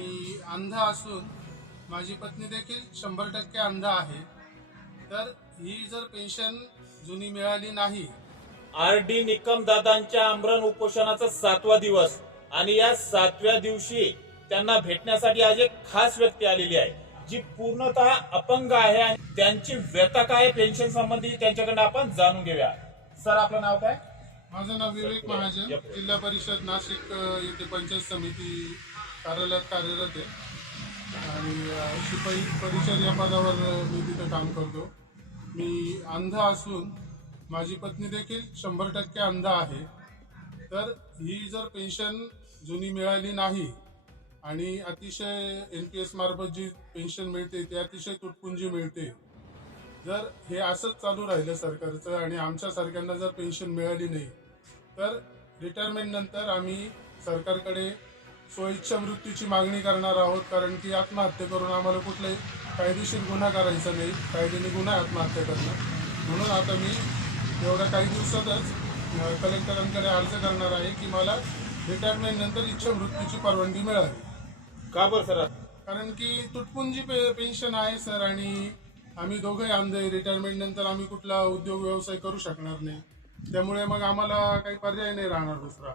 मी अंध असून माझी पत्नी देखील शंभर टक्के अंध आहे. तर ही जर पेन्शन जुनी मिळाली नाही. आर डी निकम दादांच्या आमरण उपोषणाचा सातवा दिवस आणि या सातव्या दिवशी त्यांना भेटण्यासाठी आज एक खास व्यक्ती आलेली आहे जी पूर्णतः अपंग आहे आणि त्यांची व्यथा काय पेन्शन संबंधी त्यांच्याकडनं आपण जाणून घेऊया. सर आपलं नाव काय? माझं नाव विवेक महाजन जिल्हा परिषद नाशिक येथे पंचायत समिती कार्यालयात कार्यरत आहे. आणि शिपाई परिषद या पदावर मी तिथं काम करतो. मी अंध असून माझी पत्नी देखील शंभर टक्के अंध आहे. तर ही जर पेन्शन जुनी मिळाली नाही आणि अतिशय एन पी एस मार्फत जी पेन्शन मिळते ती अतिशय तुटपुंजी मिळते जर हे असंच चालू राहिलं सरकारचं आणि आमच्या सारख्यांना जर पेन्शन मिळाली नाही तर रिटायरमेंट नंतर आम्ही सरकारकडे स्वइच्छा मृत्यूची मागणी करणार आहोत कारण की आत्महत्या करून आम्हाला कुठलाही कायदेशीर गुन्हा करायचा नाही. कायद्याने गुन्हा आत्महत्या करणं म्हणून आता मी एवढ्या काही दिवसातच कलेक्टरांकडे अर्ज करणार आहे की मला रिटायरमेंट नंतर इच्छा मृत्यूची परवानगी मिळावी. का बरं सर? कारण की तुटपुंजी पे पेन्शन आहे सर आणि आम्ही दोघंही अंध आहे रिटायरमेंट नंतर आम्ही कुठला उद्योग व्यवसाय करू शकणार नाही. त्यामुळे मग आम्हाला काही पर्याय नाही राहणार दुसरा.